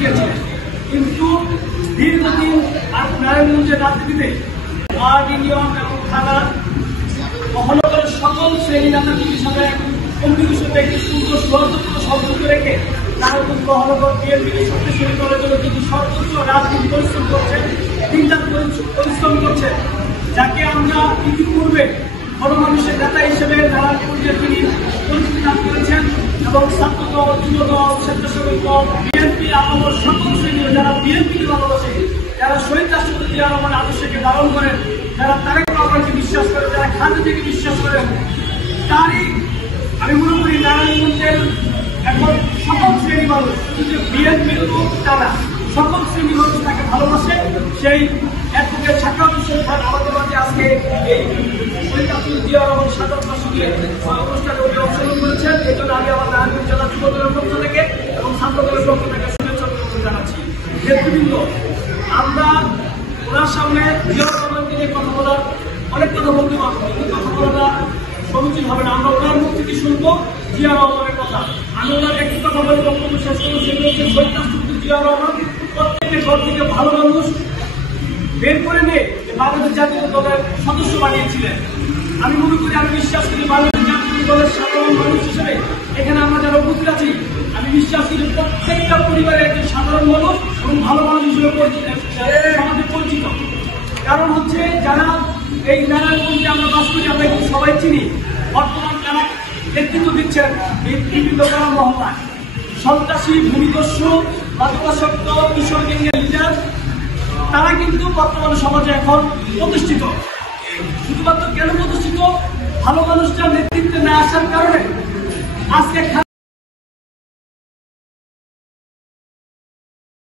গিয়েছিলেন, কিন্তু দীর্ঘদিন নারায়ণগঞ্জের রাজনীতিতে ওয়ার্ড ইউনিয়ন এবং থানা মহানগরের সকল শ্রেণী নেতাকর্মীর হিসাবে কমিটির একটি সুন্দর সৌহার্দ্যপূর্ণ সম্পর্ক রেখে নারায়ণগঞ্জ মহানগর বিএনপিকে শক্তিশালী করার জন্য কিন্তু সর্বোচ্চ রাজনীতি পরিশ্রম করছেন, দিনরাত পরিশ্রম করছেন, যাকে আমরা ইতিপূর্বে গণমানুষের নেতা হিসেবে নারায়ণগঞ্জে তিনি পরিচিতি লাভ করেছেন এবং ছাত্রদল, যুবদল, স্বেচ্ছাসেবক দল, বিএনপি আমার সকল শ্রেণীর যারা বিএনপিকে ভালোবাসে, যারা শহীদ রাষ্ট্রপতি জিয়া রহমানের আদর্শকে ধারণ করেন, যারা তারেক রহমানকে বিশ্বাস করেন, যারা খালেদাকে বিশ্বাস করেন, তারই আমি মনে করি নারায়ণগঞ্জের এখন সকল শ্রেণী মানুষ, কিন্তু বিএনপির লোক তারা সকল শ্রেণী মানুষ তাকে ভালোবাসে। সেই অ্যাডভোকেট সাখাওয়াত হোসেন খান আমাদের মাঝে আজকে এই শহীদ রাষ্ট্রপতি জিয়া রহমান সাধারণ বার্ষিকী অনুষ্ঠানে উনি অংশগ্রহণ করেছেন। এই জন্য আমি আমার নারায়ণগঞ্জ জেলা যুব দলের পক্ষ থেকে এবং ছাত্র দলের পক্ষ থেকে শুভেচ্ছা জানাচ্ছি। নেতৃবৃন্দ, আমরা ওনার সামনে জিয়া রহমানকে নিয়ে কথা বলার অনেক কথা বলতে পারবো, কিন্তু কথা বলাটা সমীচীন হবে না। আমরা ওনার মুখ থেকে শুনবো জিয়া রহমানের কথা। আমি ওনার একটি কথা বলে বক্তব্য শেষ করবো, সেগুলো হচ্ছে শহীদ রাষ্ট্রপতি জিয়া রহমান প্রত্যেকের ঘর থেকে ভালো মানুষ বের করে নিয়ে বাংলাদেশ জাতীয় দলের সদস্য বানিয়েছিলেন। আমি মনে করি, আমি বিশ্বাস করি বাংলাদেশ জাতীয় দলের সাধারণ মানুষ হিসেবে এখানে আমরা যারা উপস্থিত আছি, আমি বিশ্বাস করি প্রত্যেকটা পরিবারের একজন সাধারণ মানুষ এবং ভালো মানুষ হিসেবে সমাজে পরিচিত। কারণ হচ্ছে যারা এই নারায়ণগঞ্জে আমরা বাস করি, আমরা কিন্তু সবাই চিনি। বর্তমান যারা নেতৃত্ব দিচ্ছেন বিভিন্ন মহল্লায় সন্ত্রাসী, ভূমিদস্যু, মাদকাসক্ত, কিশোর গ্যাংয়ের লিডার, তারা কিন্তু বর্তমান সমাজে এখন প্রতিষ্ঠিত। শুধুমাত্র কেন প্রতিষ্ঠিত? ভালো মানুষটা নেতৃত্বে না আসার কারণে আজকে